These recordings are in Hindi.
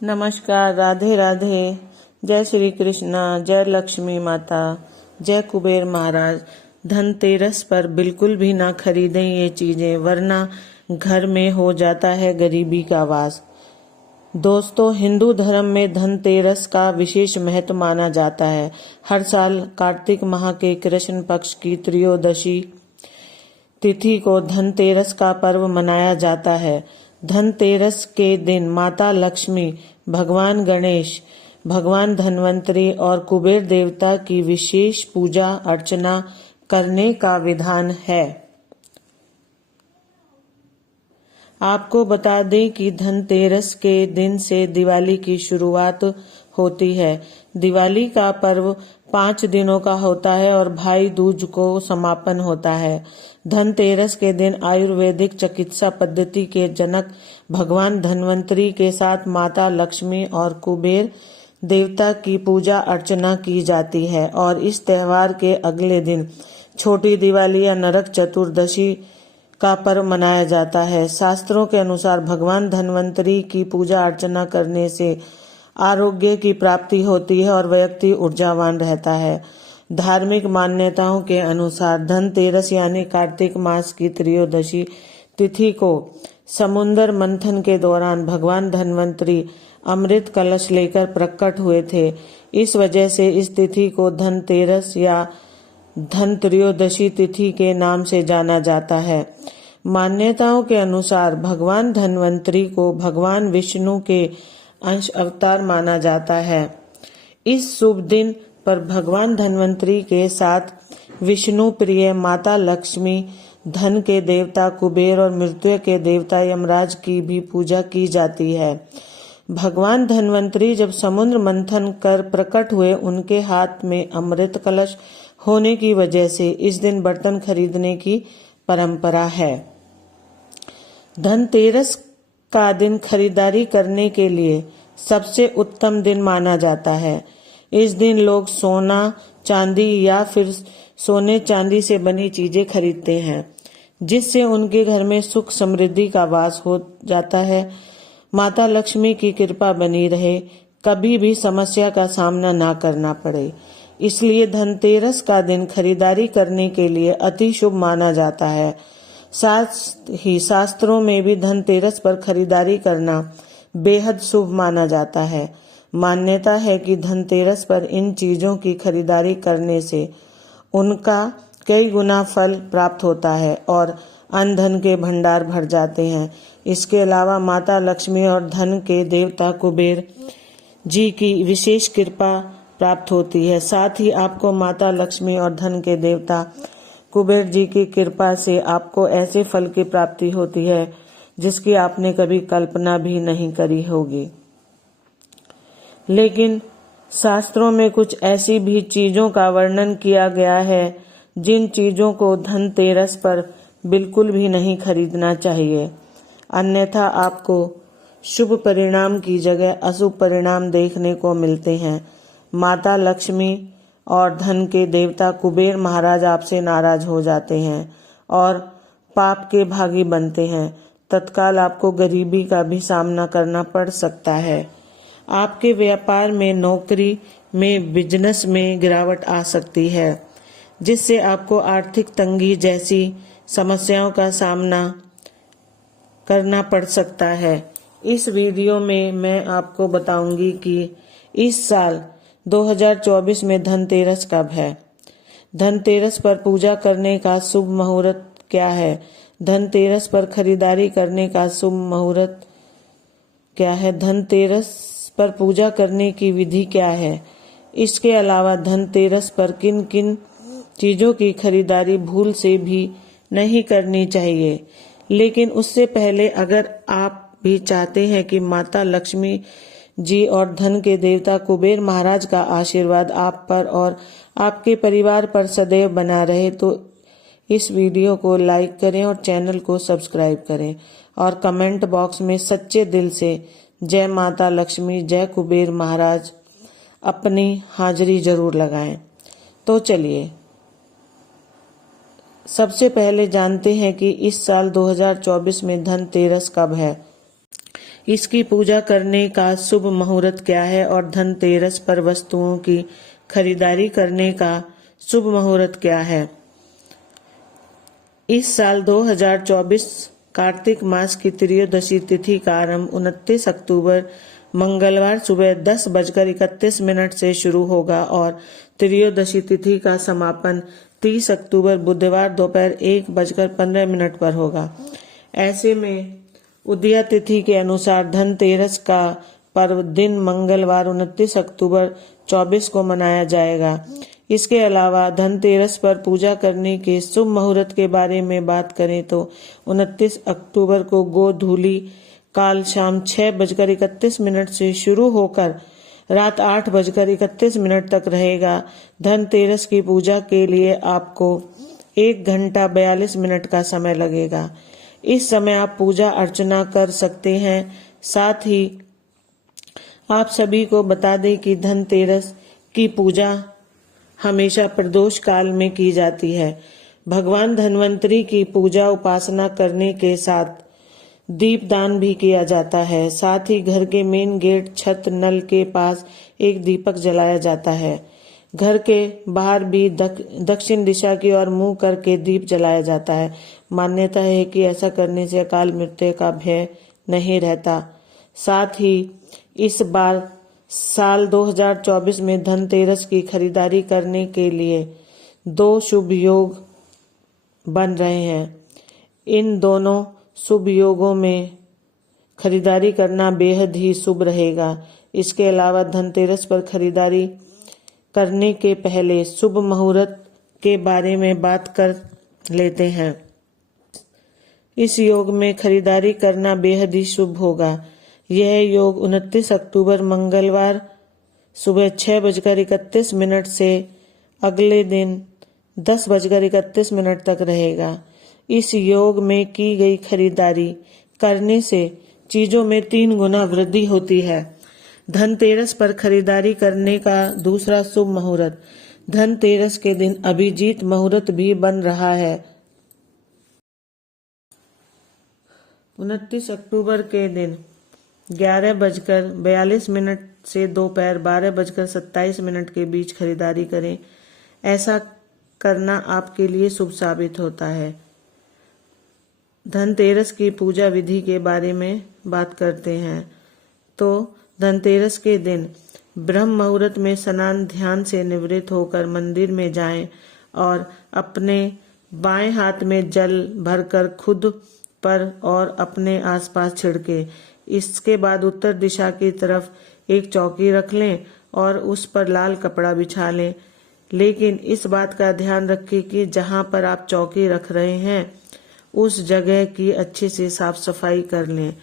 नमस्कार, राधे राधे। जय श्री कृष्णा, जय लक्ष्मी माता, जय कुबेर महाराज। धनतेरस पर बिल्कुल भी ना खरीदें ये चीजें, वरना घर में हो जाता है गरीबी का वास। दोस्तों, हिंदू धर्म में धनतेरस का विशेष महत्व माना जाता है। हर साल कार्तिक माह के कृष्ण पक्ष की त्रयोदशी तिथि को धनतेरस का पर्व मनाया जाता है। धनतेरस के दिन माता लक्ष्मी, भगवान गणेश, भगवान धन्वंतरी और कुबेर देवता की विशेष पूजा अर्चना करने का विधान है। आपको बता दें कि धनतेरस के दिन से दिवाली की शुरुआत होती है। दिवाली का पर्व 5 दिनों का होता है और भाई दूज को समापन होता है। धनतेरस के दिन आयुर्वेदिक चिकित्सा पद्धति के जनक भगवान धन्वंतरी के साथ माता लक्ष्मी और कुबेर देवता की पूजा अर्चना की जाती है और इस त्योहार के अगले दिन छोटी दिवाली या नरक चतुर्दशी का पर्व मनाया जाता है। शास्त्रों के अनुसार भगवान धन्वंतरी की पूजा अर्चना करने से आरोग्य की प्राप्ति होती है और व्यक्ति ऊर्जावान रहता है। धार्मिक मान्यताओं के अनुसार धनतेरस यानी कार्तिक मास की त्रयोदशी तिथि को समुद्र मंथन के दौरान भगवान धन्वंतरी अमृत कलश लेकर प्रकट हुए थे। इस वजह से इस तिथि को धनतेरस या धन त्रयोदशी तिथि के नाम से जाना जाता है। मान्यताओं के अनुसार भगवान धन्वंतरी को भगवान विष्णु के अंश अवतार माना जाता है। इस शुभ दिन पर भगवान धन्वंतरी के साथ विष्णु प्रिय माता लक्ष्मी, धन के देवता कुबेर और मृत्यु के देवता यमराज की भी पूजा की जाती है। भगवान धन्वंतरी जब समुद्र मंथन कर प्रकट हुए, उनके हाथ में अमृत कलश होने की वजह से इस दिन बर्तन खरीदने की परंपरा है। धनतेरस का दिन खरीदारी करने के लिए सबसे उत्तम दिन माना जाता है। इस दिन लोग सोना, चांदी या फिर सोने चांदी से बनी चीजें खरीदते हैं, जिससे उनके घर में सुख समृद्धि का वास हो जाता है। माता लक्ष्मी की कृपा बनी रहे, कभी भी समस्या का सामना ना करना पड़े, इसलिए धनतेरस का दिन खरीदारी करने के लिए अति शुभ माना जाता है। साथ ही शास्त्रों में भी धनतेरस पर खरीदारी करना बेहद शुभ माना जाता है। मान्यता है कि धनतेरस पर इन चीजों की खरीदारी करने से उनका कई गुना फल प्राप्त होता है और अन्न धन के भंडार भर जाते हैं। इसके अलावा माता लक्ष्मी और धन के देवता कुबेर जी की विशेष कृपा प्राप्त होती है। साथ ही आपको माता लक्ष्मी और धन के देवता कुबेर जी की कृपा से आपको ऐसे फल की प्राप्ति होती है जिसकी आपने कभी कल्पना भी नहीं करी होगी। लेकिन शास्त्रों में कुछ ऐसी भी चीजों का वर्णन किया गया है जिन चीजों को धनतेरस पर बिल्कुल भी नहीं खरीदना चाहिए, अन्यथा आपको शुभ परिणाम की जगह अशुभ परिणाम देखने को मिलते हैं। माता लक्ष्मी और धन के देवता कुबेर महाराज आपसे नाराज हो जाते हैं और पाप के भागी बनते हैं। तत्काल आपको गरीबी का भी सामना करना पड़ सकता है। आपके व्यापार में, नौकरी में, बिजनेस में गिरावट आ सकती है, जिससे आपको आर्थिक तंगी जैसी समस्याओं का सामना करना पड़ सकता है। इस वीडियो में मैं आपको बताऊंगी कि इस साल 2024 में धनतेरस कब है, धनतेरस पर पूजा करने का शुभ मुहूर्त क्या है, धनतेरस पर खरीदारी करने का शुभ मुहूर्त क्या है, धनतेरस पर पूजा करने की विधि क्या है। इसके अलावा धनतेरस पर किन किन चीजों की खरीदारी भूल से भी नहीं करनी चाहिए। लेकिन उससे पहले अगर आप भी चाहते हैं कि माता लक्ष्मी जी और धन के देवता कुबेर महाराज का आशीर्वाद आप पर और आपके परिवार पर सदैव बना रहे, तो इस वीडियो को लाइक करें और चैनल को सब्सक्राइब करें और कमेंट बॉक्स में सच्चे दिल से जय माता लक्ष्मी, जय कुबेर महाराज अपनी हाजिरी जरूर लगाएं। तो चलिए सबसे पहले जानते हैं कि इस साल 2024 में धनतेरस कब है। इसकी पूजा करने का शुभ मुहूर्त क्या है और धनतेरस पर वस्तुओं की खरीदारी करने का शुभ मुहूर्त क्या है। इस साल 2024 कार्तिक मास की त्रयोदशी तिथि का आरंभ 29 अक्टूबर मंगलवार सुबह 10:31 से शुरू होगा और त्रयोदशी तिथि का समापन 30 अक्टूबर बुधवार दोपहर 1:15 पर होगा। ऐसे में उदया तिथि के अनुसार धनतेरस का पर्व दिन मंगलवार 29 अक्टूबर 24 को मनाया जाएगा। इसके अलावा धनतेरस पर पूजा करने के शुभ मुहूर्त के बारे में बात करें तो 29 अक्टूबर को गोधूली काल शाम 6:31 से शुरू होकर रात 8:31 तक रहेगा। धनतेरस की पूजा के लिए आपको 1 घंटा 42 मिनट का समय लगेगा। इस समय आप पूजा अर्चना कर सकते हैं। साथ ही आप सभी को बता दें कि धनतेरस की पूजा हमेशा प्रदोष काल में की जाती है। भगवान धन्वंतरी की पूजा उपासना करने के साथ दीपदान भी किया जाता है। साथ ही घर के मेन गेट, छत, नल के पास एक दीपक जलाया जाता है। घर के बाहर भी दक्षिण दिशा की ओर मुंह करके दीप जलाया जाता है। मान्यता है कि ऐसा करने से अकाल मृत्यु का भय नहीं रहता। साथ ही इस बार साल 2024 में धनतेरस की खरीदारी करने के लिए 2 शुभ योग बन रहे हैं। इन दोनों शुभ योगों में खरीदारी करना बेहद ही शुभ रहेगा। इसके अलावा धनतेरस पर खरीदारी करने के पहले शुभ मुहूर्त के बारे में बात कर लेते हैं। इस योग में खरीदारी करना बेहद ही शुभ होगा। यह योग 29 अक्टूबर मंगलवार सुबह 6:31 से अगले दिन 10:31 तक रहेगा। इस योग में की गई खरीदारी करने से चीजों में 3 गुना वृद्धि होती है। धनतेरस पर खरीदारी करने का दूसरा शुभ मुहूर्त। धनतेरस के दिन अभिजीत मुहूर्त भी बन रहा है। 29 अक्टूबर के दिन 11:42 से दोपहर 12:27 के बीच खरीदारी करें। ऐसा करना आपके लिए शुभ साबित होता है। धनतेरस की पूजा विधि के बारे में बात करते हैं तो धनतेरस के दिन ब्रह्म मुहूर्त में स्नान ध्यान से निवृत्त होकर मंदिर में जाएं और अपने बाएं हाथ में जल भरकर खुद पर और अपने आसपास छिड़के। इसके बाद उत्तर दिशा की तरफ एक चौकी रख लें और उस पर लाल कपड़ा बिछा लें। लेकिन इस बात का ध्यान रखें कि जहां पर आप चौकी रख रहे हैं उस जगह की अच्छे से साफ सफाई कर लें।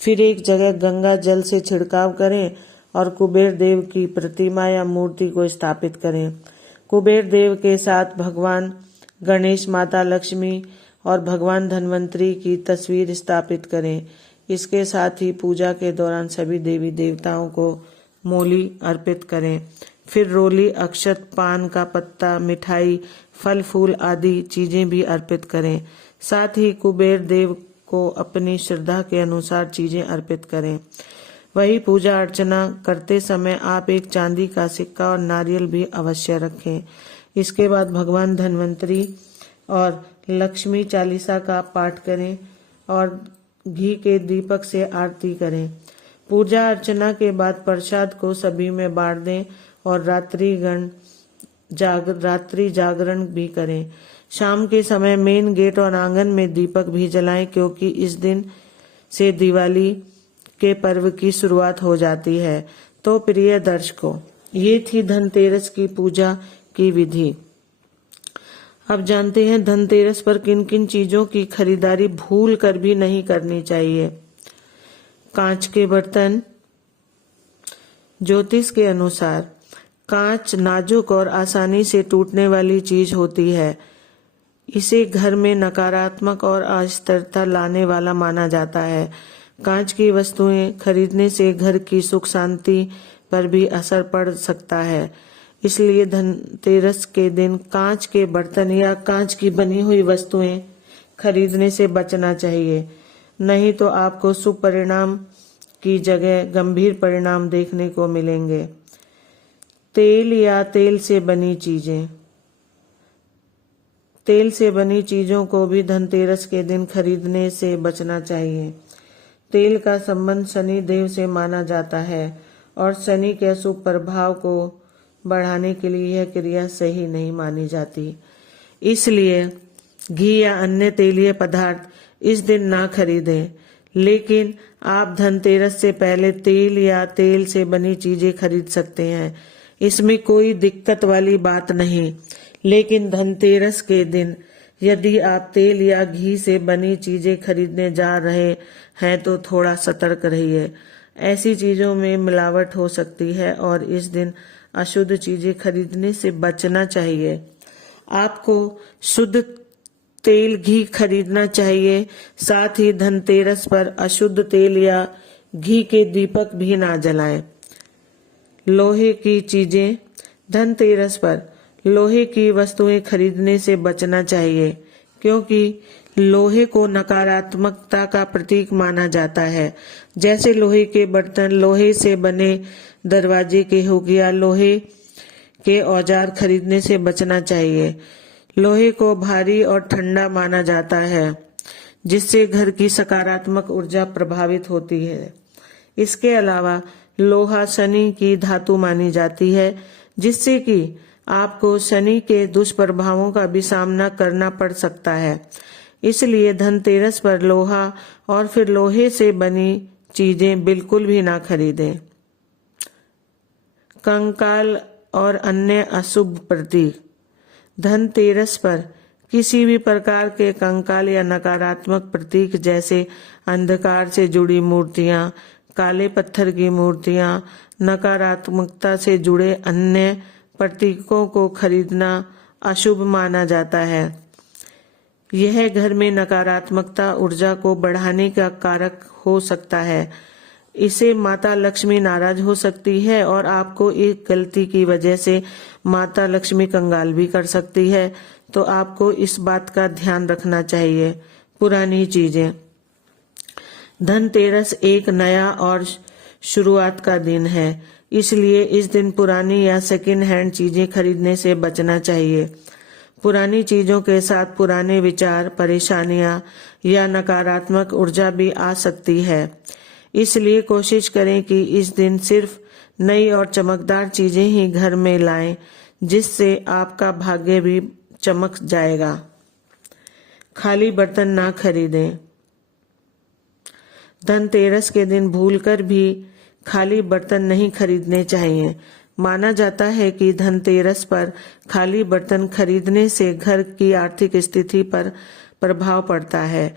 फिर एक जगह गंगा जल से छिड़काव करें और कुबेर देव की प्रतिमा या मूर्ति को स्थापित करें। कुबेर देव के साथ भगवान गणेश, माता लक्ष्मी और भगवान धन्वंतरी की तस्वीर स्थापित करें। इसके साथ ही पूजा के दौरान सभी देवी देवताओं को मोली अर्पित करें। फिर रोली, अक्षत, पान का पत्ता, मिठाई, फल फूल आदि चीजें भी अर्पित करें। साथ ही कुबेर देव को अपनी श्रद्धा के अनुसार चीजें अर्पित करें। वही पूजा अर्चना करते समय आप एक चांदी का सिक्का और नारियल भी अवश्य रखें। इसके बाद भगवान धन्वंतरी और लक्ष्मी चालीसा का पाठ करें और घी के दीपक से आरती करें। पूजा अर्चना के बाद प्रसाद को सभी में बांट दें और रात्रि जागरण भी करें। शाम के समय मेन गेट और आंगन में दीपक भी जलाएं क्योंकि इस दिन से दिवाली के पर्व की शुरुआत हो जाती है। तो प्रिय दर्शकों, ये थी धनतेरस की पूजा की विधि। अब जानते हैं धनतेरस पर किन किन चीजों की खरीदारी भूल कर भी नहीं करनी चाहिए। कांच के बर्तन। ज्योतिष के अनुसार कांच नाजुक और आसानी से टूटने वाली चीज होती है। इसे घर में नकारात्मक और अस्थिरता लाने वाला माना जाता है। कांच की वस्तुएं खरीदने से घर की सुख शांति पर भी असर पड़ सकता है। इसलिए धनतेरस के दिन कांच के बर्तन या कांच की बनी हुई वस्तुएं खरीदने से बचना चाहिए, नहीं तो आपको शुभ परिणाम की जगह गंभीर परिणाम देखने को मिलेंगे। तेल या तेल से बनी चीजें। तेल से बनी चीजों को भी धनतेरस के दिन खरीदने से बचना चाहिए। तेल का संबंध शनि देव से माना जाता है और शनि के अशुभ प्रभाव को बढ़ाने के लिए यह क्रिया सही नहीं मानी जाती। इसलिए घी या अन्य तेलीय पदार्थ इस दिन ना खरीदें। लेकिन आप धनतेरस से पहले तेल या तेल से बनी चीजें खरीद सकते हैं, इसमें कोई दिक्कत वाली बात नहीं। लेकिन धनतेरस के दिन यदि आप तेल या घी से बनी चीजें खरीदने जा रहे हैं तो थोड़ा सतर्क रहिए। ऐसी चीजों में मिलावट हो सकती है और इस दिन अशुद्ध चीजें खरीदने से बचना चाहिए। आपको शुद्ध तेल घी खरीदना चाहिए। साथ ही धनतेरस पर अशुद्ध तेल या घी के दीपक भी ना जलाएं। लोहे की चीजें। धनतेरस पर लोहे की वस्तुएं खरीदने से बचना चाहिए, क्योंकि लोहे को नकारात्मकता का प्रतीक माना जाता है। जैसे लोहे के बर्तन, लोहे से बने दरवाजे के हो गया, लोहे के औजार खरीदने से बचना चाहिए। लोहे को भारी और ठंडा माना जाता है, जिससे घर की सकारात्मक ऊर्जा प्रभावित होती है। इसके अलावा लोहा शनि की धातु मानी जाती है, जिससे कि आपको शनि के दुष्प्रभावों का भी सामना करना पड़ सकता है। इसलिए धनतेरस पर लोहा और फिर लोहे से बनी चीजें बिल्कुल भी ना खरीदें। कंकाल और अन्य अशुभ प्रतीक। धनतेरस पर किसी भी प्रकार के कंकाल या नकारात्मक प्रतीक जैसे अंधकार से जुड़ी मूर्तियां, काले पत्थर की मूर्तियां, नकारात्मकता से जुड़े अन्य प्रतीकों को खरीदना अशुभ माना जाता है। यह घर में नकारात्मकता ऊर्जा को बढ़ाने का कारक हो सकता है। इसे माता लक्ष्मी नाराज हो सकती है और आपको एक गलती की वजह से माता लक्ष्मी कंगाल भी कर सकती है, तो आपको इस बात का ध्यान रखना चाहिए। पुरानी चीजें। धनतेरस एक नया और शुरुआत का दिन है, इसलिए इस दिन पुरानी या सेकंड हैंड चीजें खरीदने से बचना चाहिए। पुरानी चीजों के साथ पुराने विचार, परेशानियां या नकारात्मक ऊर्जा भी आ सकती है। इसलिए कोशिश करें कि इस दिन सिर्फ नई और चमकदार चीजें ही घर में लाएं, जिससे आपका भाग्य भी चमक जाएगा। खाली बर्तन ना खरीदें। धनतेरस के दिन भूलकर भी खाली बर्तन नहीं खरीदने चाहिए। माना जाता है कि धनतेरस पर खाली बर्तन खरीदने से घर की आर्थिक स्थिति पर प्रभाव पड़ता है।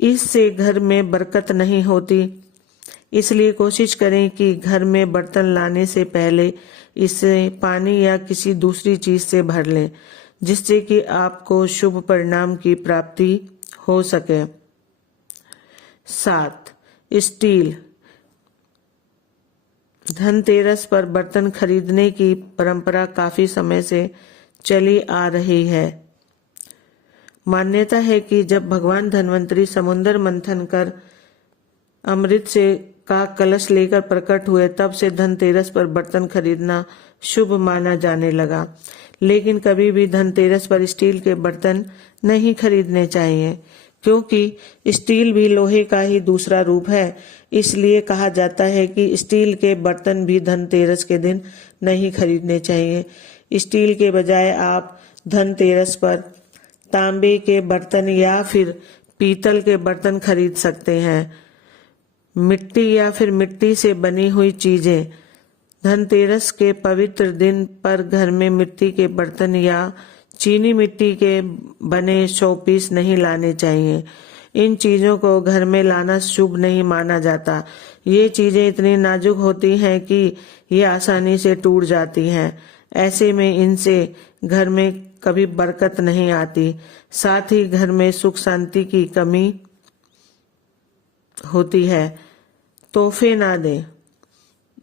इससे घर में बरकत नहीं होती। इसलिए कोशिश करें कि घर में बर्तन लाने से पहले इसे पानी या किसी दूसरी चीज से भर लें, जिससे कि आपको शुभ परिणाम की प्राप्ति हो सके। 7. स्टील। धनतेरस पर बर्तन खरीदने की परंपरा काफी समय से चली आ रही है। मान्यता है कि जब भगवान धन्वंतरी समुद्र मंथन कर अमृत से का कलश लेकर प्रकट हुए, तब से धनतेरस पर बर्तन खरीदना शुभ माना जाने लगा। लेकिन कभी भी धनतेरस पर स्टील के बर्तन नहीं खरीदने चाहिए, क्योंकि स्टील भी लोहे का ही दूसरा रूप है। इसलिए कहा जाता है कि स्टील के बर्तन भी धनतेरस के दिन नहीं खरीदने चाहिए। स्टील के बजाय आप धनतेरस पर तांबे के बर्तन या फिर पीतल के बर्तन खरीद सकते हैं। मिट्टी या फिर मिट्टी से बनी हुई चीजें। धनतेरस के पवित्र दिन पर घर में मिट्टी के बर्तन या चीनी मिट्टी के बने शोपीस नहीं लाने चाहिए। इन चीजों को घर में लाना शुभ नहीं माना जाता। ये चीजें इतनी नाजुक होती हैं कि ये आसानी से टूट जाती हैं। ऐसे में इनसे घर में कभी बरकत नहीं आती। साथ ही घर में सुख शांति की कमी होती है। तोहफे ना दें।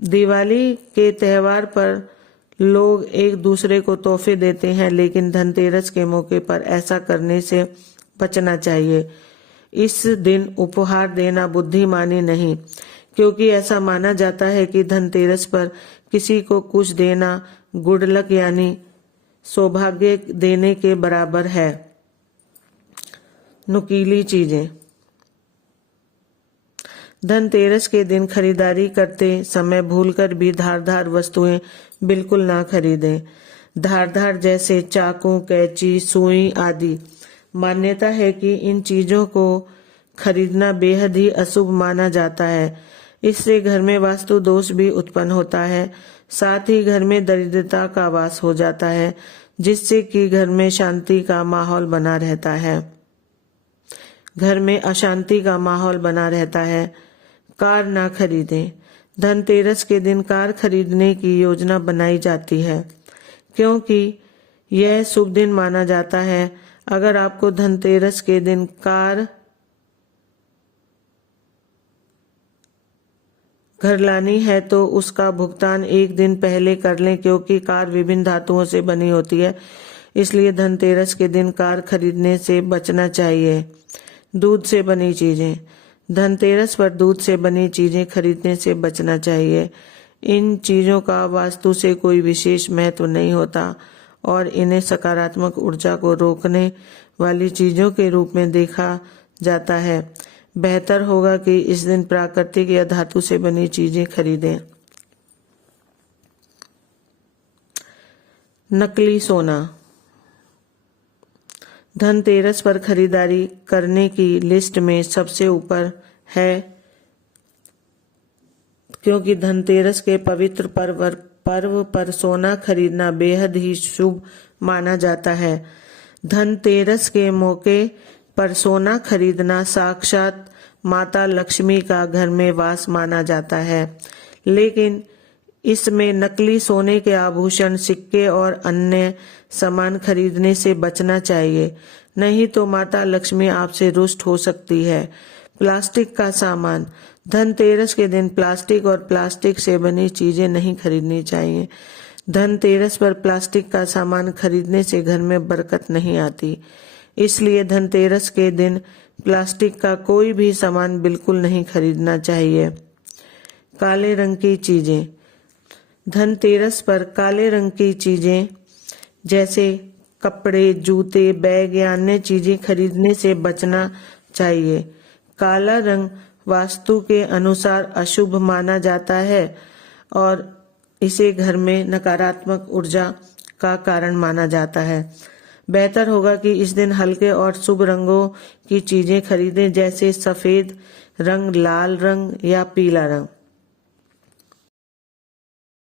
दिवाली के त्योहार पर लोग एक दूसरे को तोहफे देते हैं, लेकिन धनतेरस के मौके पर ऐसा करने से बचना चाहिए। इस दिन उपहार देना बुद्धिमानी नहीं, क्योंकि ऐसा माना जाता है कि धनतेरस पर किसी को कुछ देना गुड लक यानी सौभाग्य देने के बराबर है। नुकीली चीजें। धनतेरस के दिन खरीदारी करते समय भूलकर भी धारदार वस्तुएं बिल्कुल ना खरीदें। धारदार जैसे चाकू, कैंची, सुई आदि। मान्यता है कि इन चीजों को खरीदना बेहद ही अशुभ माना जाता है। इससे घर में वास्तु दोष भी उत्पन्न होता है, साथ ही घर में दरिद्रता का वास हो जाता है, जिससे कि घर में शांति का माहौल बना रहता है। घर में अशांति का माहौल बना रहता है। कार ना खरीदें। धनतेरस के दिन कार खरीदने की योजना बनाई जाती है, क्योंकि यह शुभ दिन माना जाता है। अगर आपको धनतेरस के दिन कार घर लानी है तो उसका भुगतान एक दिन पहले कर लें, क्योंकि कार विभिन्न धातुओं से बनी होती है, इसलिए धनतेरस के दिन कार खरीदने से बचना चाहिए। दूध से बनी चीजें। धनतेरस पर दूध से बनी चीजें खरीदने से बचना चाहिए। इन चीजों का वास्तु से कोई विशेष महत्व नहीं होता और इन्हें सकारात्मक ऊर्जा को रोकने वाली चीजों के रूप में देखा जाता है। बेहतर होगा कि इस दिन प्राकृतिक या धातु से बनी चीजें खरीदें। नकली सोना। धनतेरस पर खरीदारी करने की लिस्ट में सबसे ऊपर है, क्योंकि धनतेरस के पवित्र पर्व पर सोना खरीदना बेहद ही शुभ माना जाता है। धनतेरस के मौके पर सोना खरीदना साक्षात माता लक्ष्मी का घर में वास माना जाता है, लेकिन इसमें नकली सोने के आभूषण, सिक्के और अन्य सामान खरीदने से बचना चाहिए, नहीं तो माता लक्ष्मी आपसे रुष्ट हो सकती है। प्लास्टिक का सामान। धनतेरस के दिन प्लास्टिक और प्लास्टिक से बनी चीजें नहीं खरीदनी चाहिए। धनतेरस पर प्लास्टिक का सामान खरीदने से घर में बरकत नहीं आती, इसलिए धनतेरस के दिन प्लास्टिक का कोई भी सामान बिल्कुल नहीं खरीदना चाहिए। काले रंग की चीजें। धनतेरस पर काले रंग की चीजें जैसे कपड़े, जूते, बैग या अन्य चीजें खरीदने से बचना चाहिए। काला रंग वास्तु के अनुसार अशुभ माना जाता है और इसे घर में नकारात्मक ऊर्जा का कारण माना जाता है। बेहतर होगा कि इस दिन हल्के और शुभ रंगों की चीजें खरीदें, जैसे सफेद रंग, लाल रंग या पीला रंग।